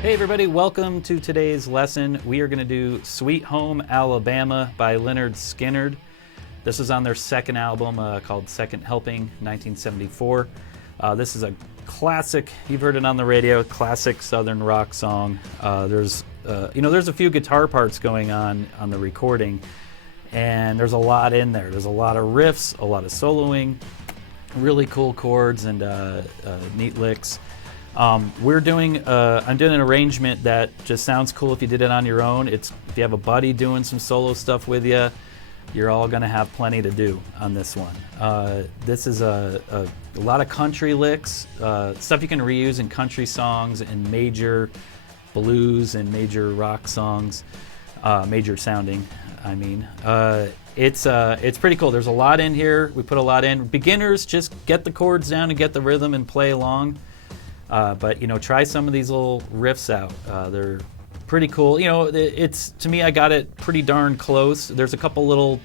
Hey everybody, welcome to today's lesson. We are going to do Sweet Home Alabama by Lynyrd Skynyrd. This is on their second album called Second Helping, 1974. This is a classic, you've heard it on the radio, classic Southern rock song. There's a few guitar parts going on the recording, and there's a lot in there. There's a lot of riffs, a lot of soloing, really cool chords and neat licks. I'm doing an arrangement that just sounds cool if you did it on your own. If you have a buddy doing some solo stuff with you, you're all going to have plenty to do on this one. This is a lot of country licks, stuff you can reuse in country songs and major blues and major rock songs, major sounding, I mean. It's pretty cool. There's a lot in here. We put a lot in. Beginners, just get the chords down and get the rhythm and play along. But try some of these little riffs out. They're pretty cool. To me, I got it pretty darn close. There's a couple little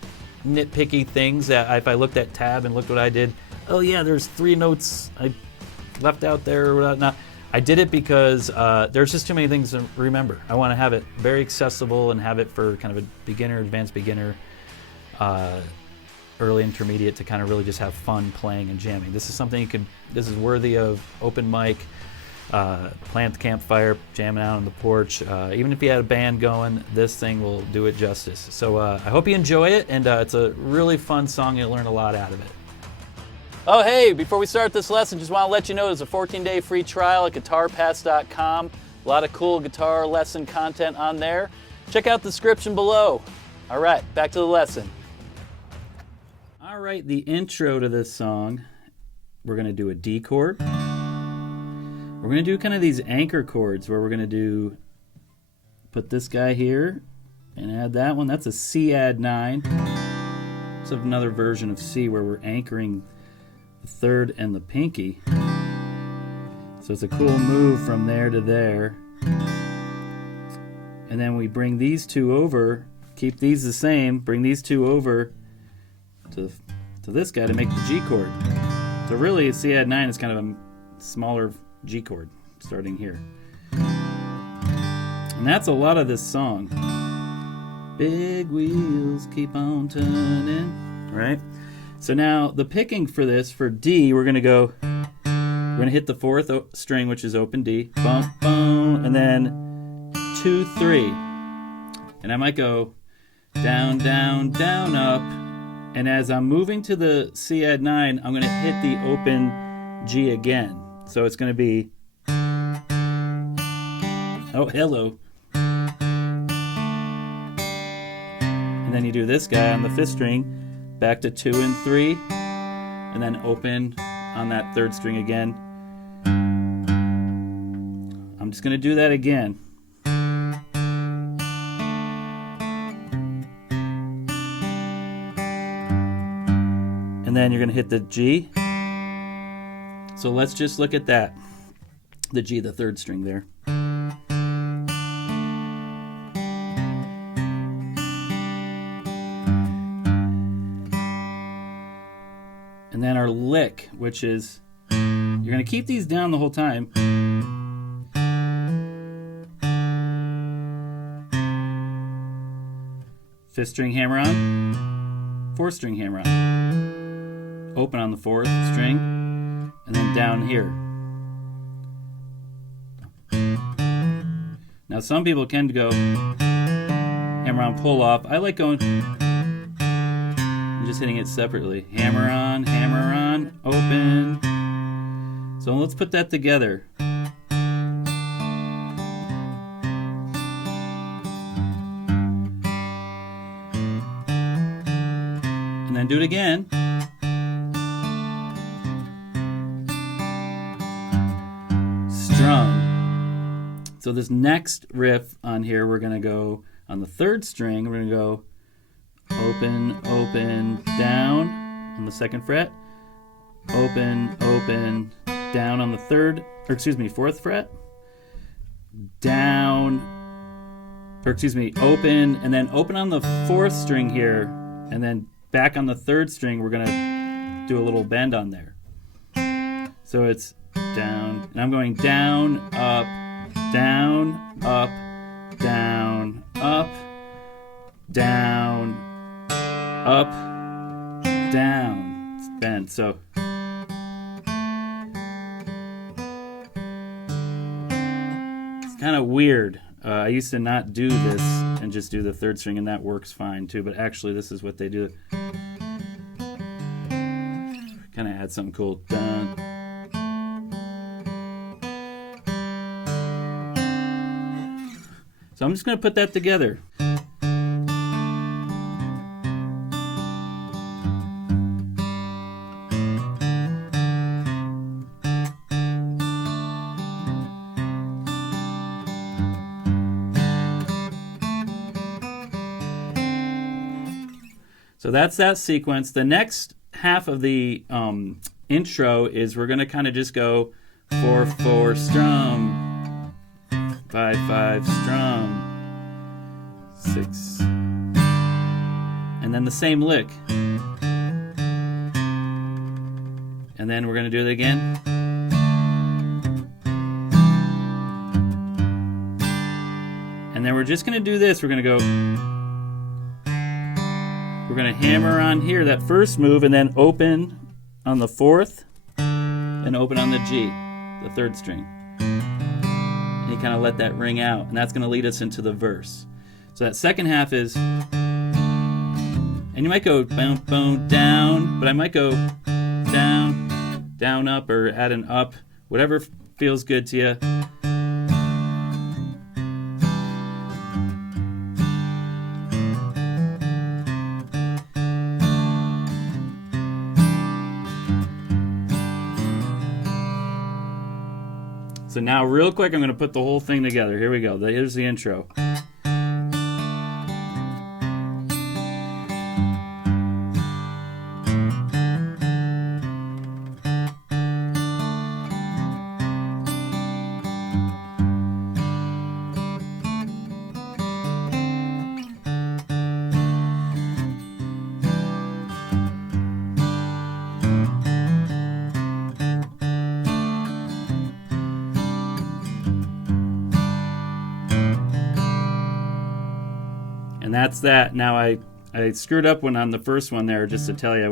nitpicky things that if I looked at tab and looked what I did, oh yeah, there's 3 notes I left out there or whatnot. I did it because there's just too many things to remember. I want to have it very accessible and have it for kind of a beginner, advanced beginner, early intermediate to kind of really just have fun playing and jamming. This is something this is worthy of open mic, playing at the campfire, jamming out on the porch. Even if you had a band going, this thing will do it justice. So I hope you enjoy it, and it's a really fun song. You'll learn a lot out of it. Oh hey, before we start this lesson, just want to let you know there's a 14-day free trial at guitarpass.com. A lot of cool guitar lesson content on there. Check out the description below. All right, back to the lesson. All right, the intro to this song, we're going to do a D chord. We're going to do kind of these anchor chords where we're going to put this guy here and add that one. That's a C add 9. It's another version of C where we're anchoring the third and the pinky. So it's a cool move from there to there. And then we bring these two over, keep these the same, bring these two over to this guy to make the G chord. So really, C add 9 is kind of a smaller G chord starting here. And that's a lot of this song. Big wheels keep on turning, right? So now the picking for this, for D, we're going to hit the 4th string, which is open D, bum, bum, and then 2, 3. And I might go down, down, down, up. And as I'm moving to the C add 9, I'm going to hit the open G again. So it's going to be, oh, hello. And then you do this guy on the 5th string, back to 2 and 3, and then open on that 3rd string again. I'm just going to do that again. And then you're going to hit the G. So let's just look at that. The G, the 3rd string there. And then our lick, which is, you're going to keep these down the whole time. 5th string hammer on, 4th string hammer on. Open on the 4th string, and then down here. Now some people can go hammer on, pull off. I like going and just hitting it separately. Hammer on, open. So let's put that together. And then do it again. Strum. So this next riff on here, we're going to go on the 3rd string. We're going to go open, open, down on the 2nd fret. Open, open, down on the 4th fret. Down, open, and then open on the 4th string here, and then back on the 3rd string, we're going to do a little bend on there. So it's down, and I'm going down, up, down, up, down, up, down, up, down. It's bent, so it's kind of weird. I used to not do this and just do the third string, and that works fine too, but actually this is what they do. Kind of add something cool. Dun. So I'm just going to put that together. So that's that sequence. The next half of the intro is we're going to kind of just go 4/4 strum, 5/5 strum, 6, and then the same lick. And then we're going to do it again. And then we're just going to do this. We're going to go... We're going to hammer on here, that first move, and then open on the 4th and open on the G, the 3rd string. And you kind of let that ring out, and that's going to lead us into the verse. So that second half is, and you might go boom, boom, down, but I might go down, down, up, or add an up, whatever feels good to you. So now real quick, I'm going to put the whole thing together. Here we go. Here's the intro. And that's that. Now I screwed up when on the first one there, just to tell you,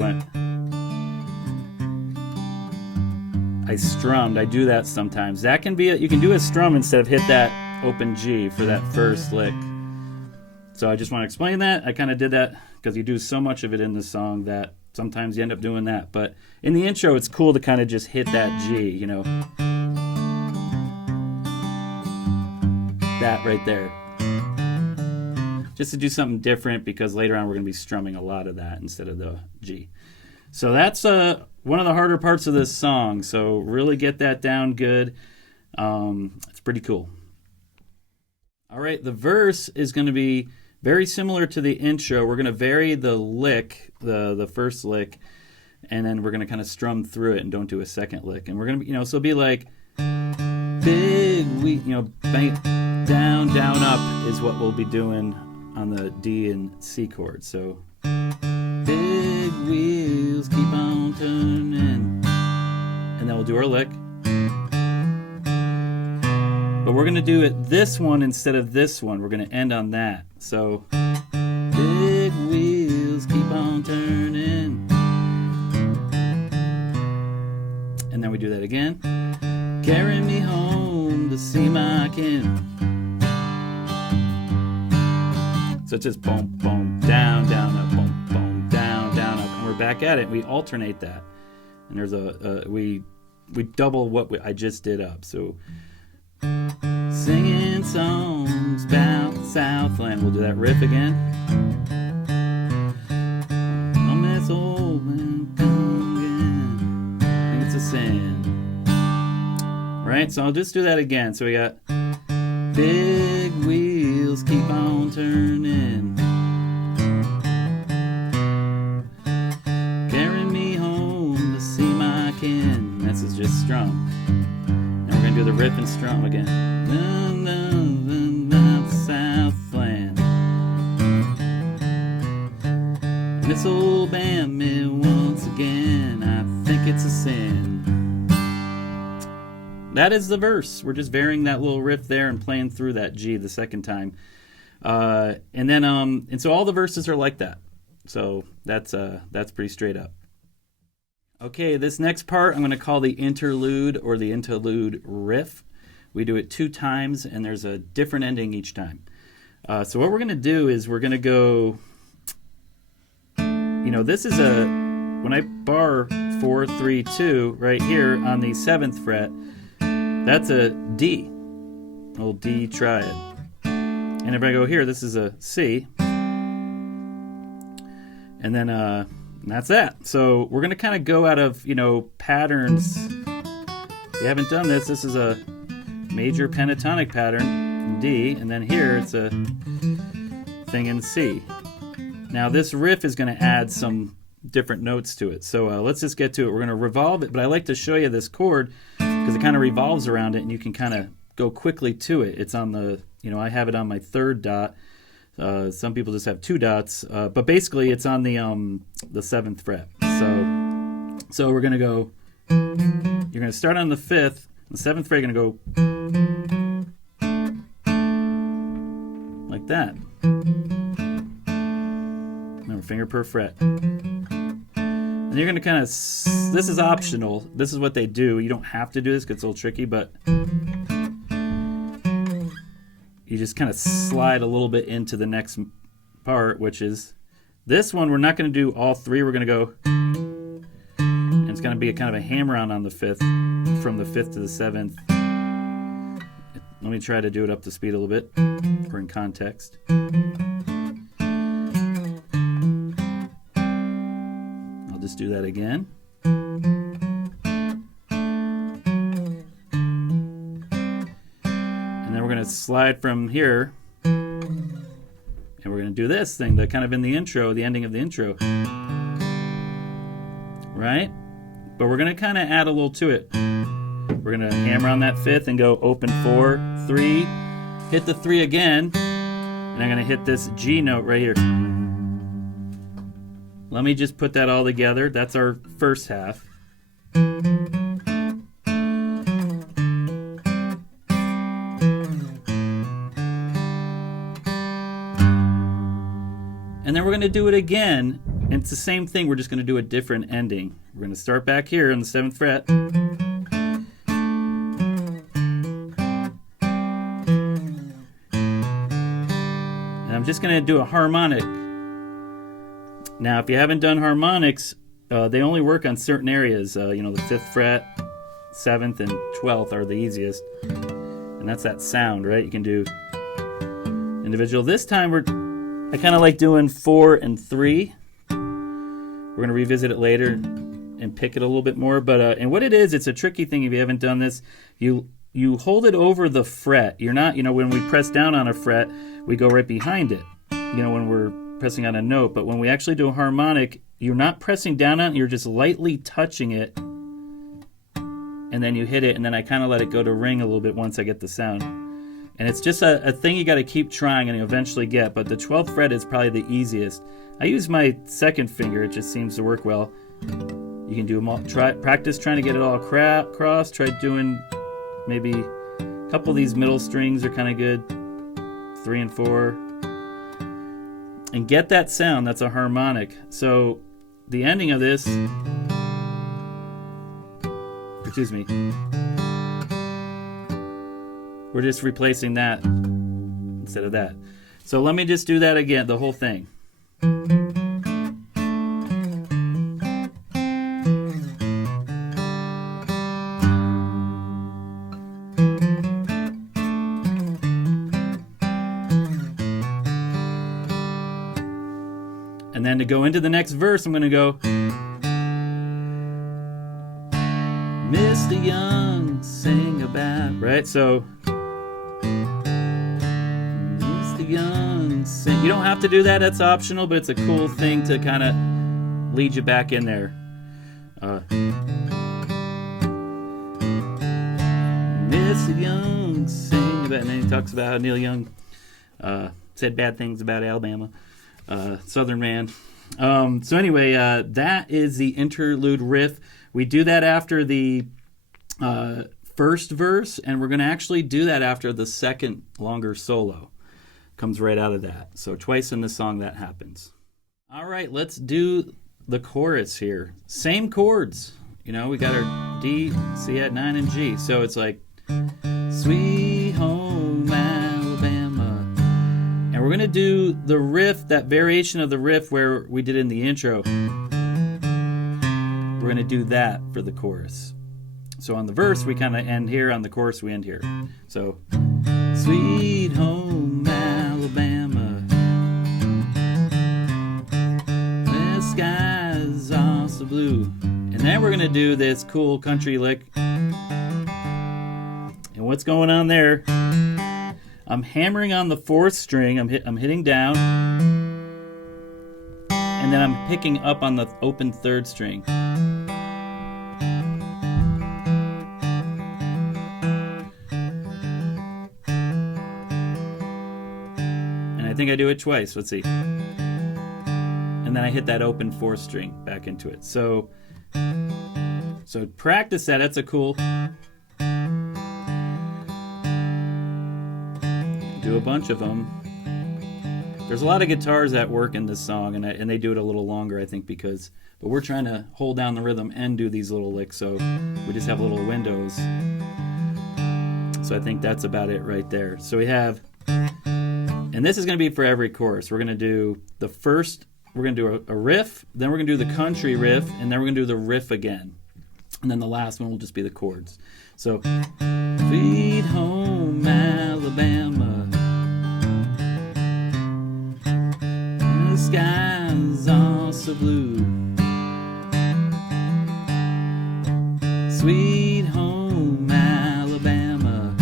I strummed. I do that sometimes. That can be you can do a strum instead of hit that open G for that first lick. So I just want to explain that. I kind of did that because you do so much of it in the song that sometimes you end up doing that. But in the intro, it's cool to kind of just hit that G, you know. That right there. Just to do something different, because later on we're going to be strumming a lot of that instead of the G. So that's one of the harder parts of this song. So really get that down good. It's pretty cool. All right, the verse is going to be very similar to the intro. We're going to vary the lick, the first lick, and then we're going to kind of strum through it and don't do a second lick. And we're going to, so it'll be like big, bang, down, down, up is what we'll be doing on the D and C chord. So big wheels keep on turning, and then we'll do our lick. But we're going to do it this one instead of this one. We're going to end on that. So big wheels keep on turning, and then we do that again. Carry me home to see my kin. So it's just boom, boom, down, down, up, boom, boom, down, down, up. And we're back at it. We alternate that. And there's we double what I just did up. So singing songs about Southland. We'll do that riff again. Oh, Miss Old Man, come again. I think it's a sin. Right? So I'll just do that again. So we got big wheels keep on turning, carry me home to see my kin. This is just strum. Now we're going to do the riff and strum again. Dun, dun, dun, dun, Southland. Miss Old Band me once again. I think it's a sin. that is the verse. We're just varying that little riff there and playing through that G the second time. And so all the verses are like that. So that's pretty straight up. Okay, this next part I'm going to call the interlude or the interlude riff. We do it 2 times, and there's a different ending each time. So what we're going to do is we're going to go, this is when I bar 4, 3, 2 right here on the 7th fret, that's a D, old D triad. And if I go here, this is a C. And then that's that. So we're going to kind of go out of, patterns. If you haven't done this, this is a major pentatonic pattern in D, and then here it's a thing in C. Now this riff is going to add some different notes to it. So let's just get to it. We're going to revolve it, but I like to show you this chord because it kind of revolves around it, and you can kind of go quickly to it. It's on the, I have it on my 3rd dot. Some people just have 2 dots, but basically it's on the 7th fret. So we're going to go, you're going to start on the 5th, the 7th fret, you're going to go like that. Remember, finger per fret. And you're going to kind of, this is optional. This is what they do. You don't have to do this because it's a little tricky, but you just kind of slide a little bit into the next part, which is this one. We're not going to do all 3. We're going to go, and it's going to be a kind of a hammer-on the 5th, from the 5th to the 7th. Let me try to do it up to speed a little bit, or in context. I'll just do that again. Slide from here, and we're going to do this thing, the kind of in the intro, the ending of the intro, right? But we're going to kind of add a little to it. We're going to hammer on that 5th and go open 4, 3, hit the 3 again, and I'm going to hit this G note right here. Let me just put that all together. That's our first half. And then we're going to do it again, and it's the same thing. We're just going to do a different ending. We're going to start back here on the 7th fret. And I'm just going to do a harmonic. Now, if you haven't done harmonics, they only work on certain areas. The 5th fret, 7th, and 12th are the easiest. And that's that sound, right? You can do individual. This time I kind of like doing 4 and 3. We're going to revisit it later and pick it a little bit more. But and what it is, it's a tricky thing if you haven't done this. You hold it over the fret. You're not, when we press down on a fret, we go right behind it, when we're pressing on a note. But when we actually do a harmonic, you're not pressing down on it. You're just lightly touching it. And then you hit it, and then I kind of let it go to ring a little bit once I get the sound. And it's just a thing you got to keep trying and you eventually get. But the 12th fret is probably the easiest. I use my 2nd finger. It just seems to work well. You can do them all. Practice trying to get it all across. Try doing maybe a couple of these middle strings are kind of good. 3 and 4. And get that sound. That's a harmonic. So the ending of this, excuse me, we're just replacing that instead of that. So let me just do that again, the whole thing. And then to go into the next verse, I'm going to go, Mr. Young, sing about, right? So, Mr. Young, sing. You don't have to do that, that's optional, but it's a cool thing to kind of lead you back in there. Mr. Young, sing about, and then he talks about how Neil Young said bad things about Alabama. Southern man. So anyway, that is the interlude riff. We do that after the first verse, and we're going to actually do that after the second longer solo. Comes right out of that. So twice in the song that happens. All right, let's do the chorus here. Same chords. You know, we got our D, C at 9, and G. So it's like, Sweet Home Alabama. And we're going to do the riff, that variation of the riff where we did in the intro. We're going to do that for the chorus. So on the verse, we kind of end here. On the chorus, we end here. So, Sweet Home Alabama, the skies are so blue. And then we're going to do this cool country lick. And what's going on there? I'm hammering on the 4th string. I'm hitting down. And then I'm picking up on the open 3rd string. I think I do it twice. Let's see. And then I hit that open 4th string back into it. So practice that. That's a cool. Do a bunch of them. There's a lot of guitars that work in this song, and they do it a little longer, I think, but we're trying to hold down the rhythm and do these little licks, so we just have little windows. So I think that's about it right there. So we have. And this is going to be for every chorus. We're going to do the first, we're going to do a riff, then we're going to do the country riff, and then we're going to do the riff again. And then the last one will just be the chords. So, Sweet Home Alabama, the skies are so blue. Sweet Home Alabama,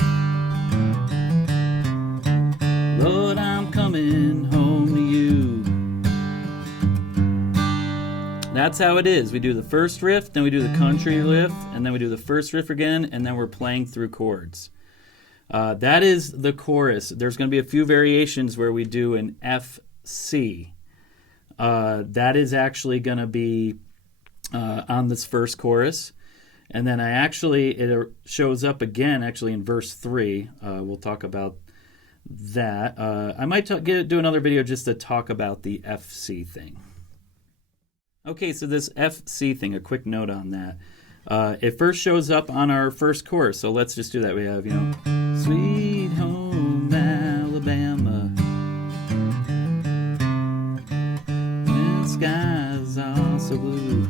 Lord, I'm coming home to you. That's how it is. We do the first riff, then we do the country riff, and then we do the first riff again, and then we're playing through chords. That is the chorus. There's going to be a few variations where we do an F, C. That is actually going to be on this first chorus. And then it shows up again actually in verse 3. We'll talk about that. I might do another video just to talk about the FC thing. Okay, so this FC thing, a quick note on that. It first shows up on our first chorus, so let's just do that. We have, Sweet Home Alabama, the skies are so blue.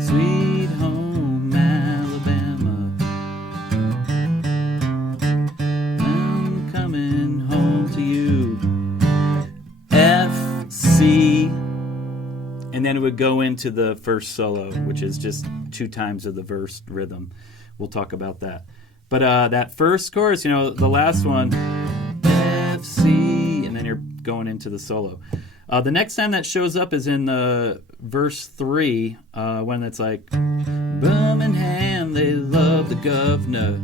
Sweet Home Alabama, I'm coming home to you. F, C, and then it would go into the first solo, which is just 2 times of the verse rhythm. We'll talk about that. But that first chorus, the last one, F, C, and then you're going into the solo. The next time that shows up is in the verse 3, when it's like, Birmingham, they love the governor.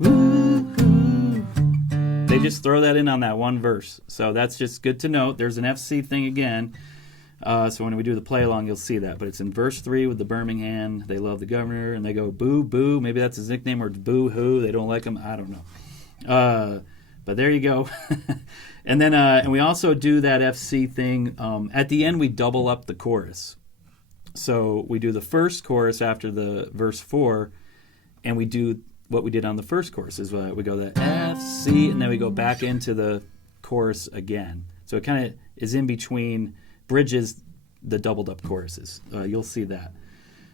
Woo-hoo. They just throw that in on that one verse. So that's just good to note. There's an FC thing again. So when we do the play along, you'll see that. But it's in verse 3 with the Birmingham, they love the governor, and they go boo, boo. Maybe that's his nickname, or boo hoo. They don't like him. I don't know. But there you go. And then and we also do that FC thing. At the end, we double up the chorus. So we do the first chorus after the verse 4, and we do what we did on the first chorus. Is we go the F, C, and then we go back into the chorus again. So it kind of is in between, bridges the doubled up choruses. You'll see that.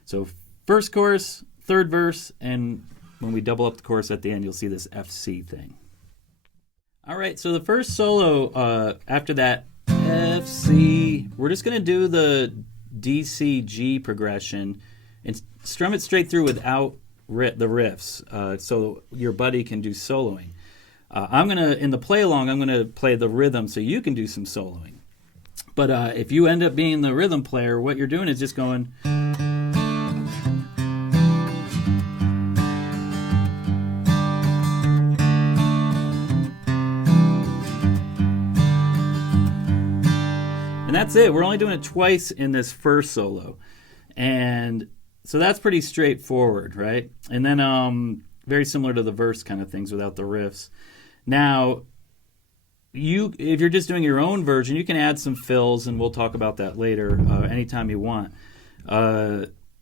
So first chorus, third verse, and when we double up the chorus at the end, you'll see this FC thing. All right, so the first solo after that F, C, we're just going to do the D, C, G progression and strum it straight through without the riffs, so your buddy can do soloing. In the play along, I'm going to play the rhythm so you can do some soloing. But if you end up being the rhythm player, what you're doing is just going. And that's it. We're only doing it twice in this first solo. And So that's pretty straightforward, right? And then very similar to the verse kind of things without the riffs. Now, if you're just doing your own version, you can add some fills, and we'll talk about that later anytime you want.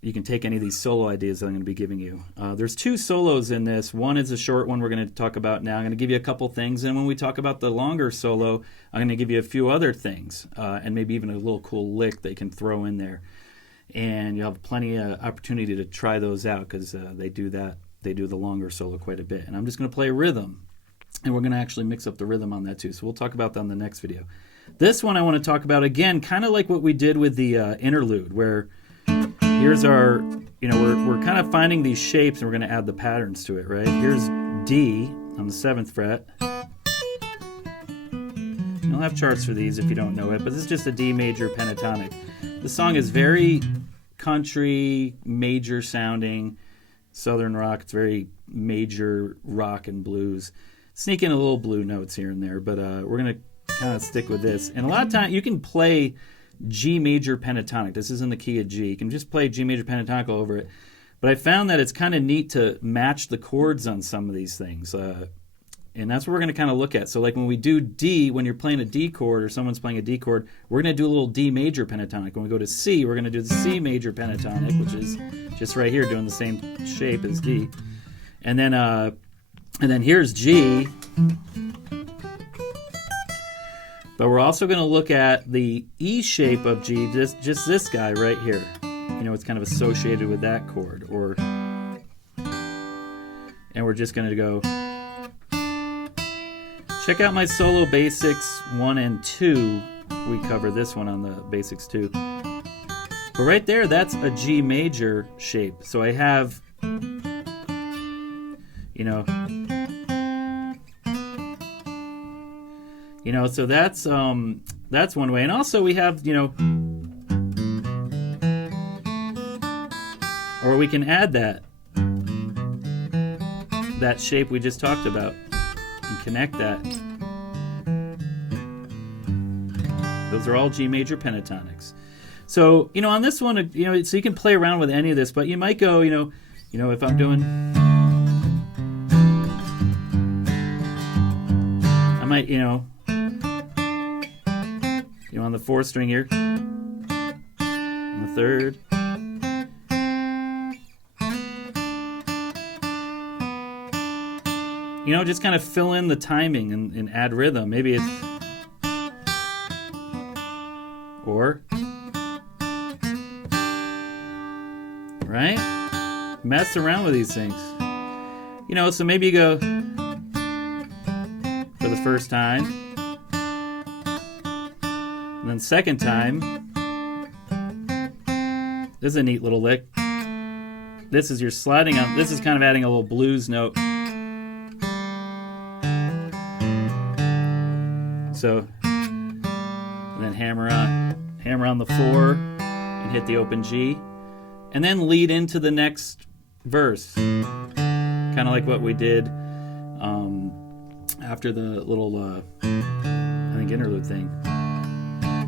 You can take any of these solo ideas that I'm going to be giving you. There's 2 solos in this. One is a short one we're going to talk about now. I'm going to give you a couple things, and when we talk about the longer solo, I'm going to give you a few other things, and maybe even a little cool lick they can throw in there. And you'll have plenty of opportunity to try those out because they do that. They do the longer solo quite a bit. And I'm just going to play rhythm, and we're going to actually mix up the rhythm on that too. So we'll talk about that in the next video. This one I want to talk about, again, kind of like what we did with the interlude, where here's our, we're kind of finding these shapes, and we're going to add the patterns to it, right? Here's D on the 7th fret. You'll have charts for these if you don't know it, but this is just a D major pentatonic. The song is very country, major sounding, southern rock. It's very major rock and blues. Sneak in a little blue notes here and there, but we're going to kind of stick with this. And a lot of times you can play G major pentatonic. This is in the key of G. You can just play G major pentatonic over it. But I found that it's kind of neat to match the chords on some of these things. And that's what we're going to kind of look at. So like when we do D, when you're playing a D chord or someone's playing a D chord, we're going to do a little D major pentatonic. When we go to C, we're going to do the C major pentatonic, which is just right here doing the same shape as D. And then here's G. But we're also going to look at the E shape of G, just this guy right here. It's kind of associated with that chord. And we're just going to go. Check out my solo basics 1 and 2. We cover this one on the basics too. But right there, that's a G major shape. So I have, so that's one way. And also we have, or we can add that shape we just talked about and connect that. Those are all G major pentatonics. So, on this one, so you can play around with any of this, but you might go, if I'm doing, I might, on the 4th string here, on the 3rd, just kind of fill in the timing and add rhythm. Maybe it's, or, right? Mess around with these things. So maybe you go for the first time, and then second time, this is a neat little lick. This is your sliding on, this is kind of adding a little blues note. So, and then hammer on the 4 and hit the open G, and then lead into the next verse, kind of like what we did after the little, I think, interlude thing.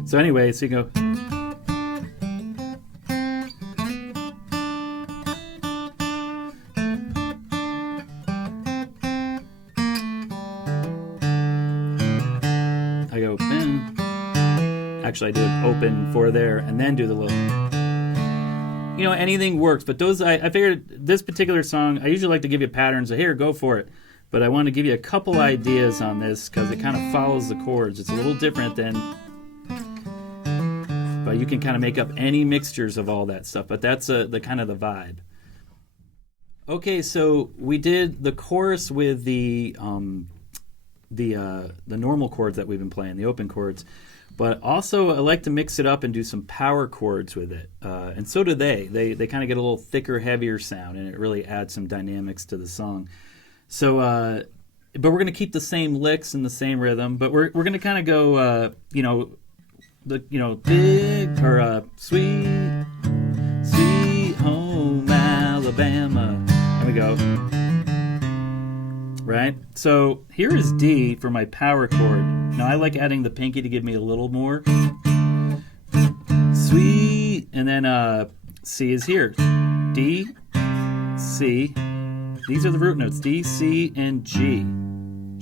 So anyway, so you go. I go, bam. Actually, I do it open 4 there, and then do the little. Anything works, but those, I figured this particular song, I usually like to give you patterns. So here, go for it. But I want to give you a couple ideas on this because it kind of follows the chords. It's a little different than, but you can kind of make up any mixtures of all that stuff. But that's the kind of the vibe. Okay, so we did the chorus with the normal chords that we've been playing, the open chords. But also, I like to mix it up and do some power chords with it. And so do they. They kind of get a little thicker, heavier sound, and it really adds some dynamics to the song. So, but we're going to keep the same licks and the same rhythm, but we're going to kind of go, big, or sweet, sweet home Alabama. There we go. Right? So here is D for my power chord. Now I like adding the pinky to give me a little more. Sweet, and then C is here. D, C. These are the root notes, D, C, and G.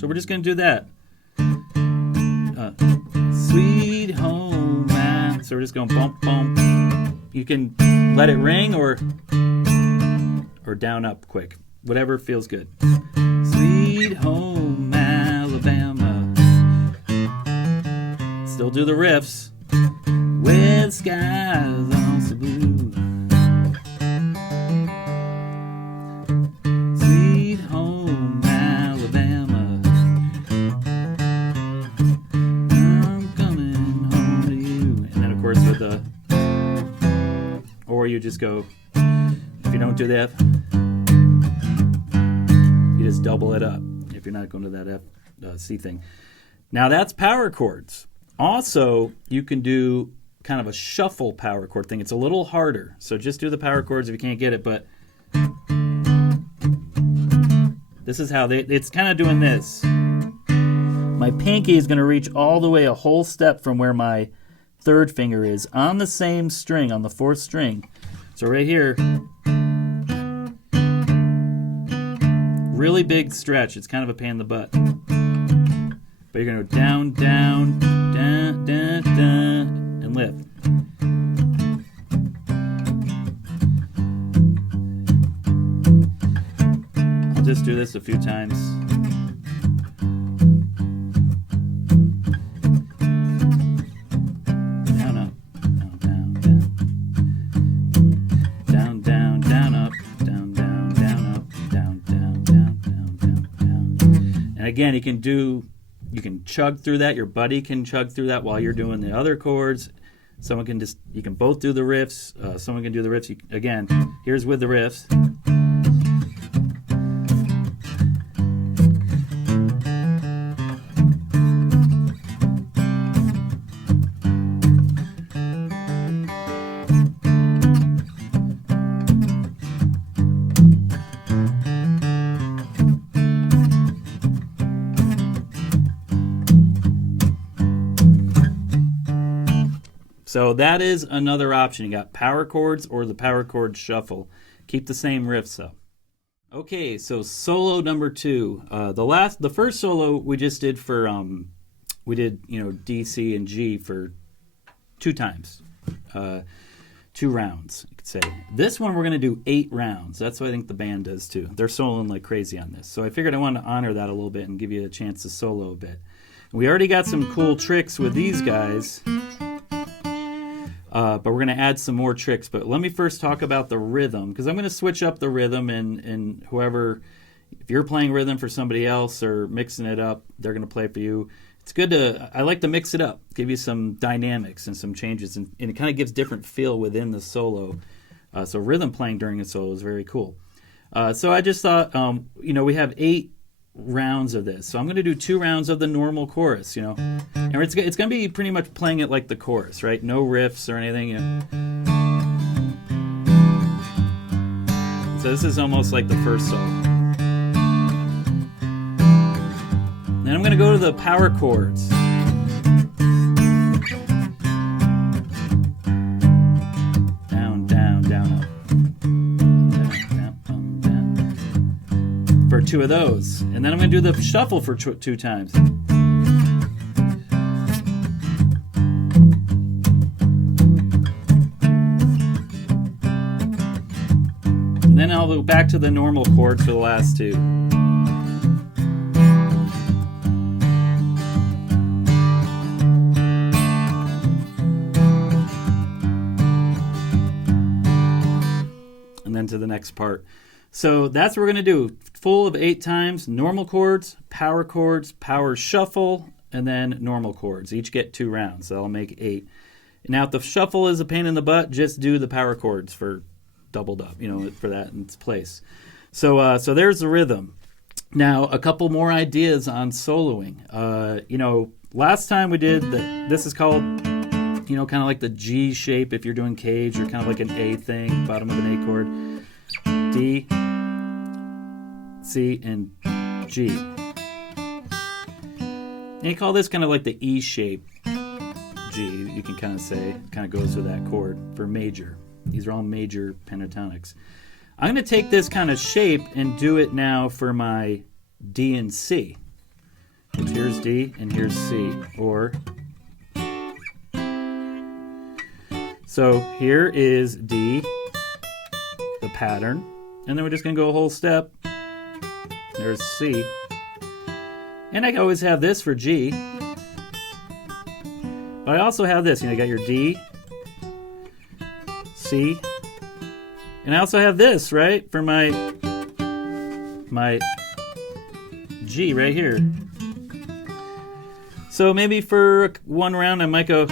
So we're just going to do that. Sweet home, man. So we're just going bump, bump. You can let it ring or down up quick. Whatever feels good. Sweet home, Alabama. Still do the riffs. With skies also blue. Sweet home, Alabama. I'm coming home to you. And then, of course, with the... Or you just go... If you don't do the F, you just double it up. If you're not going to that F, C thing. Now, that's power chords. Also, you can do kind of a shuffle power chord thing. It's a little harder, so just do the power chords if you can't get it, but this is how it's kind of doing this. My pinky is going to reach all the way a whole step from where my third finger is on the same string, on the fourth string. So right here, really big stretch. It's kind of a pain in the butt. But you're going to go down, down, down, down, down, and lift. I'll just do this a few times. Down, up, down, down, down. Down, down, down, up, down, down, down, up, down, down, down, down, down, down. And again, you can chug through that. Your buddy can chug through that while you're doing the other chords. Someone can you can both do the riffs. Someone can do the riffs. Again, here's with the riffs. So that is another option. You got power chords or the power chord shuffle. Keep the same riffs up. Okay, so solo number 2. The first solo we just did for we did D, C, and G for 2 times, 2 rounds. You could say. This one we're gonna do 8 rounds. That's what I think the band does too. They're soloing like crazy on this. So I figured I wanted to honor that a little bit and give you a chance to solo a bit. We already got some cool tricks with these guys. But we're going to add some more tricks. But let me first talk about the rhythm, because I'm going to switch up the rhythm, and whoever, if you're playing rhythm for somebody else or mixing it up, they're going to play for you. It's good I like to mix it up, give you some dynamics and some changes, and it kind of gives different feel within the solo. So rhythm playing during a solo is very cool. So I just thought, we have 8 rounds of this. So I'm going to do 2 rounds of the normal chorus, And it's going to be pretty much playing it like the chorus, right? No riffs or anything, So this is almost like the first solo. Then I'm going to go to the power chords. Down, down, down, up. For 2 of those. And then I'm going to do the shuffle for 2 times. And then I'll go back to the normal chords for the last 2. And then to the next part. So that's what we're going to do. Full of 8 times, normal chords, power shuffle, and then normal chords. Each get 2 rounds, so that'll make 8. Now, if the shuffle is a pain in the butt, just do the power chords for doubled up, for that in its place. So there's the rhythm. Now, a couple more ideas on soloing. Last time we did, this is called, kind of like the G shape if you're doing Cage, or kind of like an A thing, bottom of an A chord. D, C, and G. And you call this kind of like the E shape G, you can kind of say. It kind of goes with that chord for major. These are all major pentatonics. I'm going to take this kind of shape and do it now for my D and C. Which here's D and here's C. Or, so here is D, the pattern, and then we're just going to go a whole step. There's C. And I always have this for G. But I also have this. You got your D, C, and I also have this, right, for my G right here. So maybe for one round I might go.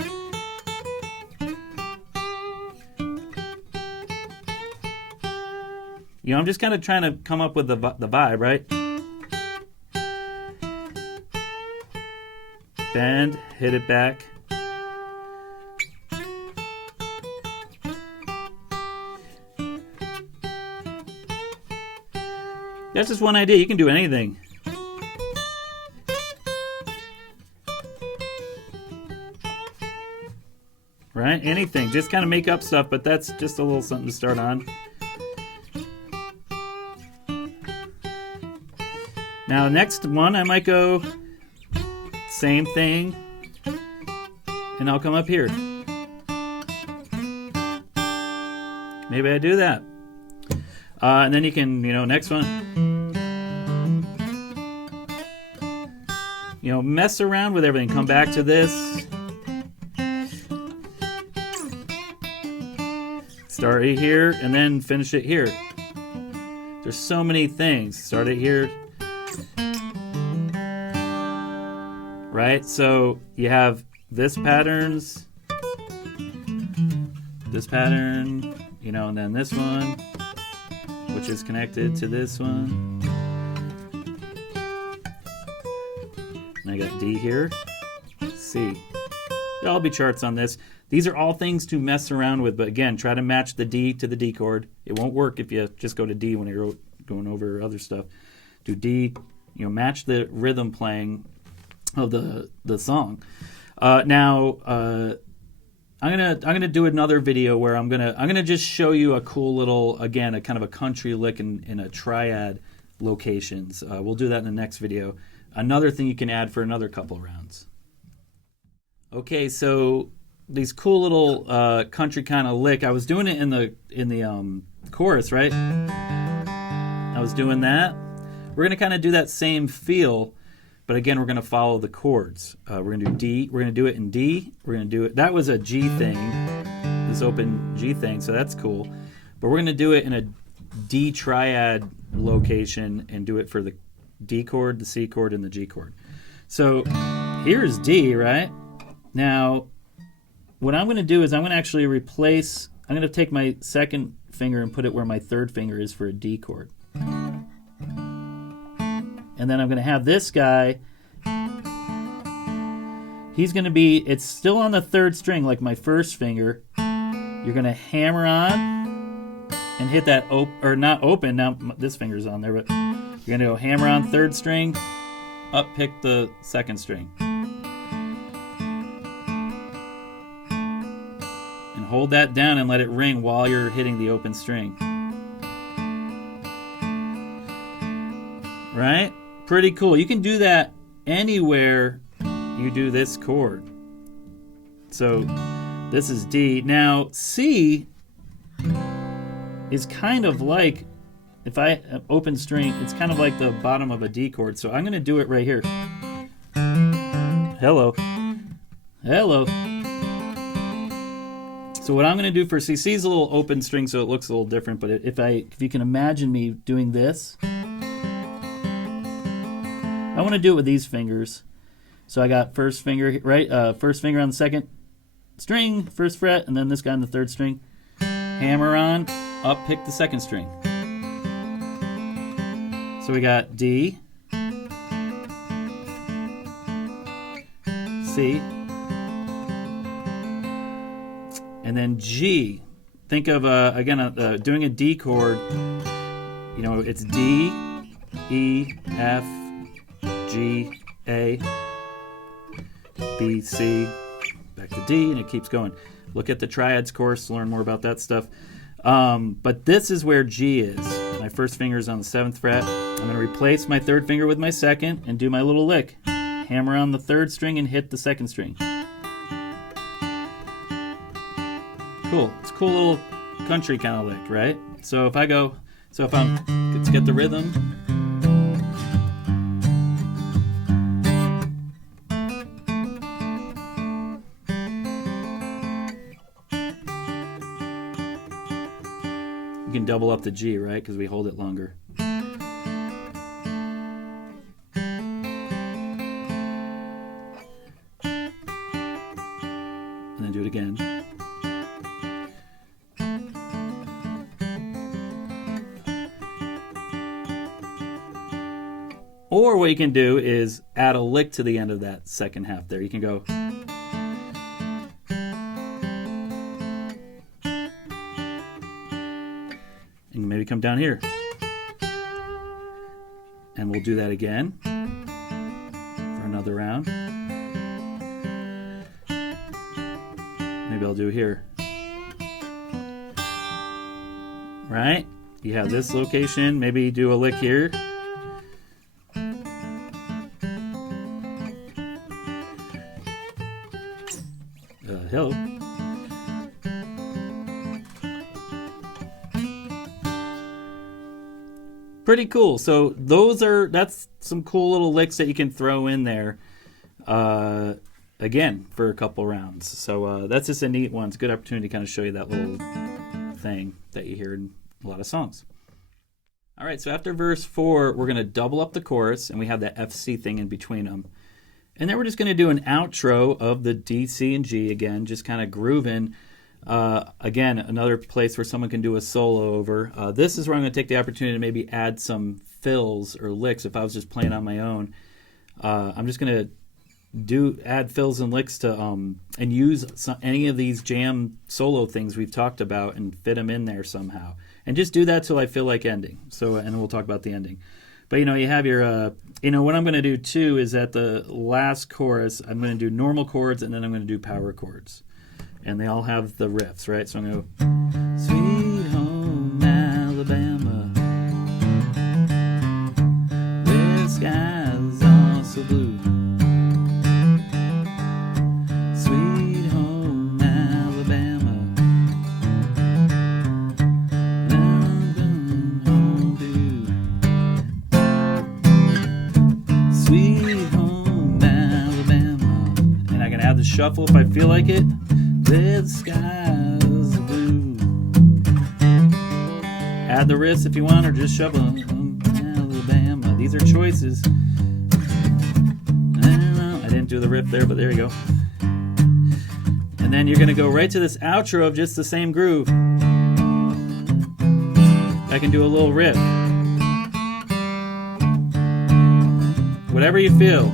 I'm just kind of trying to come up with the vibe, right? Bend, hit it back. That's just one idea. You can do anything. Right? Anything. Just kind of make up stuff, but that's just a little something to start on. Now, next one, I might go same thing, and I'll come up here. Maybe I do that. And then you can, next one. Mess around with everything. Come back to this. Start it here, and then finish it here. There's so many things. Start it here. Right? So you have this pattern, and then this one, which is connected to this one. And I got D here, C. There'll be charts on this. These are all things to mess around with, but again, try to match the D to the D chord. It won't work if you just go to D when you're going over other stuff. Do D, match the rhythm playing of the song. Now I'm gonna do another video where I'm gonna just show you a cool little, again, a kind of a country lick in a triad locations. We'll do that in the next video. Another thing you can add for another couple rounds. Okay, so these cool little country kind of lick. I was doing it in the chorus, right? I was doing that. We're gonna kind of do that same feel. But again, we're going to follow the chords. We're going to do D. We're going to do it in D. We're going to do it. That was a G thing, this open G thing, so that's cool. But we're going to do it in a D triad location and do it for the D chord, the C chord, and the G chord. So here's D, right? Now, what I'm going to do is I'm going to actually replace, I'm going to take my second finger and put it where my third finger is for a D chord. And then I'm going to have this guy, he's going to be, it's still on the third string like my first finger. You're going to hammer on and hit that, or not open, now this finger's on there, but you're going to go hammer on third string, up pick the second string. And hold that down and let it ring while you're hitting the open string. Right? Pretty cool. You can do that anywhere you do this chord. So this is D. Now C is kind of like, if I open string, it's kind of like the bottom of a D chord. So I'm going to do it right here. Hello. Hello. So what I'm going to do for C is a little open string, so it looks a little different. But if you can imagine me doing this, I want to do it with these fingers. So I got first finger, right? First finger on the second string, first fret, and then this guy on the third string. Hammer on, up pick the second string. So we got D, C, and then G. Think of, again, doing a D chord. It's D, E, F, G, A, B, C, back to D, and it keeps going. Look at the triads course to learn more about that stuff. But this is where G is. My first finger is on the 7th fret. I'm going to replace my 3rd finger with my 2nd and do my little lick. Hammer on the 3rd string and hit the 2nd string. Cool. It's a cool little country kind of lick, right? So if I go, let's get the rhythm. You can double up the G, right? Because we hold it longer. And then do it again. Or what you can do is add a lick to the end of that second half there. You can go. And maybe come down here. And we'll do that again for another round. Maybe I'll do here. Right? You have this location. Maybe do a lick here. Hello. Pretty cool. So that's some cool little licks that you can throw in there again for a couple rounds. So that's just a neat one. It's a good opportunity to kind of show you that little thing that you hear in a lot of songs. All right, so after verse 4, we're going to double up the chorus, and we have that FC thing in between them. And then we're just going to do an outro of the D, C, and G again, just kind of grooving. Again, another place where someone can do a solo over. This is where I'm going to take the opportunity to maybe add some fills or licks if I was just playing on my own. I'm just going to add fills and licks to and use any of these jam solo things we've talked about and fit them in there somehow. And just do that till I feel like ending. So, and we'll talk about the ending. But, you have your, what I'm going to do, too, is at the last chorus, I'm going to do normal chords, and then I'm going to do power chords. And they all have the riffs, right? So I'm going to go, Sweet Home Alabama, where the skies are so blue. Sweet Home Alabama, Sweet Home Alabama. And I can add the shuffle if I feel like it. Where the skies are blue. Add the riffs if you want, or just shuffle Alabama. These are choices. I didn't do the riff there, but there you go. And then you're going to go right to this outro of just the same groove. I can do a little riff. Whatever you feel.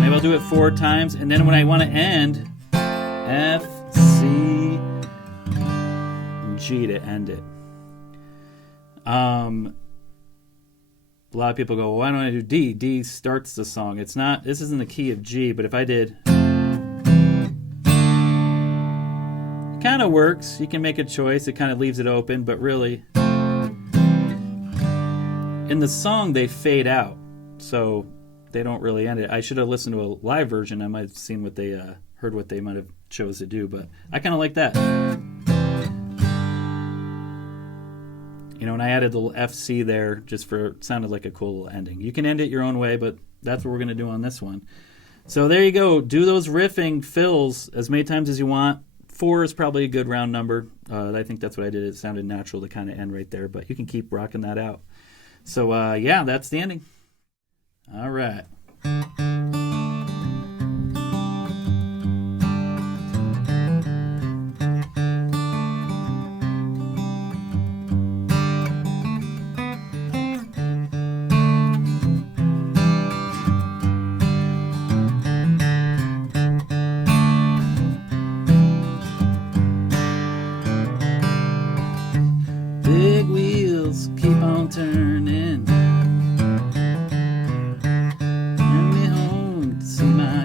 Maybe I'll do it 4 times, and then when I want to end, F, C, and G to end it. A lot of people go, well, why don't I do D? D starts the song. It's not, this isn't the key of G, but if I did, it kind of works. You can make a choice. It kind of leaves it open, but really, in the song, they fade out. So they don't really end it. I should have listened to a live version. I might have seen what they, heard what they might have chose to do, but I kind of like that. And I added the little FC there just for, it sounded like a cool little ending. You can end it your own way, but that's what we're going to do on this one. So there you go. Do those riffing fills as many times as you want. 4 is probably a good round number. I think that's what I did. It sounded natural to kind of end right there, but you can keep rocking that out. So, yeah, that's the ending. All right. Big wheels keep on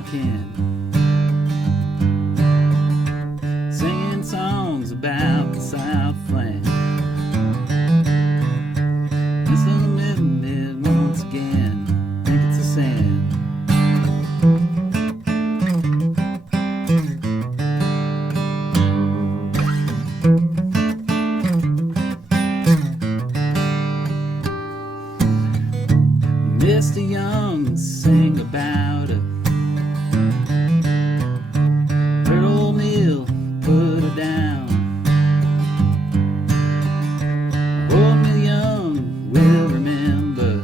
can, singing songs about the Southland. It's the mid once again. Think it's the sand. Mr. Young sing about her. Heard old Neil put her down. Old Neil Young will remember.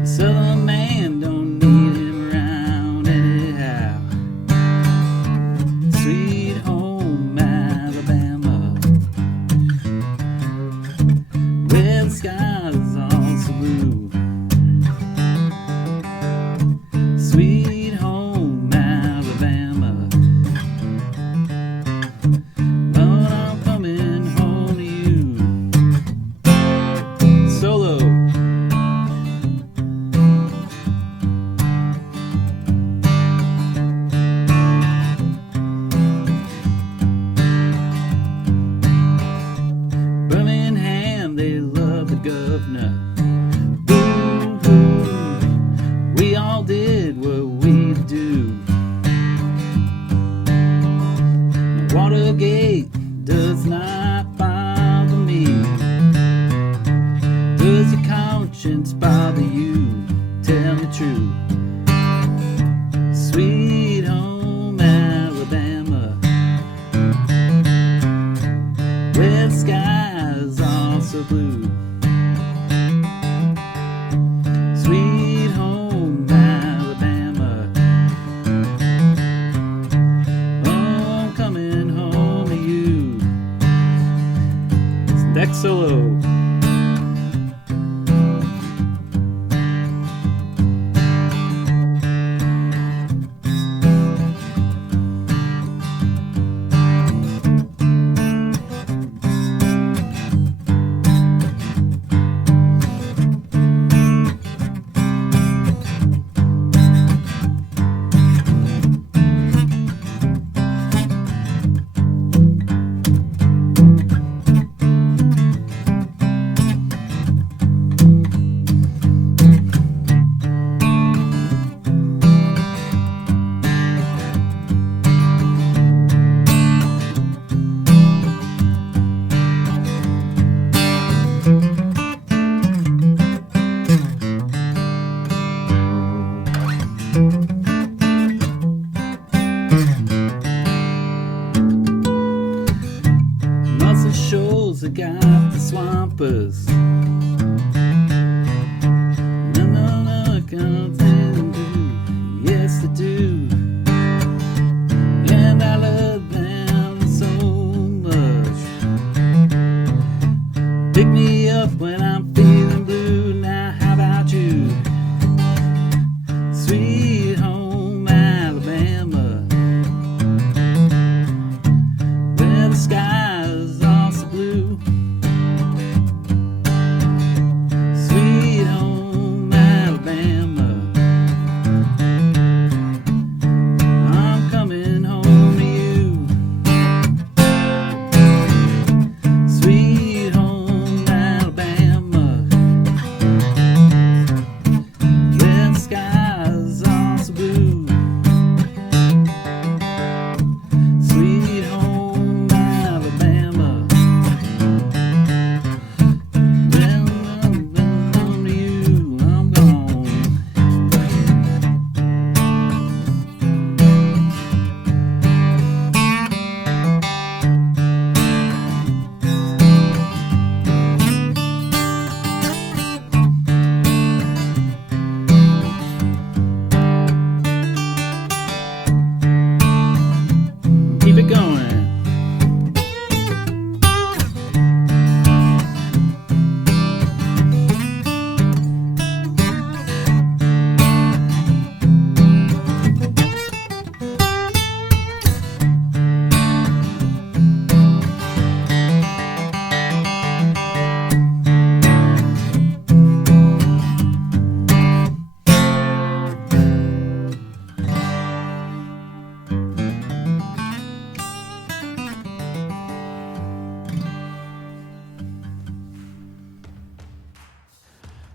The Southern man don't need him around anyhow. Sweet home Alabama, where the skies are so blue. Sweet home Alabama, Lord, I'm coming home to you. Solo. Birmingham, they love the governor. Boo-hoo, we all did what we do. Watergate does not bother me. Does your conscience bother you? Tell me true. Sweet home Alabama, where the skies are so blue. Sweet home Alabama, oh, I'm coming home to you. It's next solo.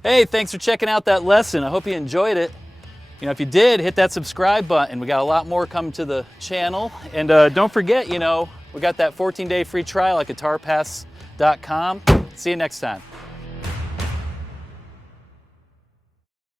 Hey, thanks for checking out that lesson. I hope you enjoyed it. You know, if you did, hit that subscribe button. We got a lot more coming to the channel. And don't forget, you know, we got that 14-day free trial at guitarpass.com. See you next time.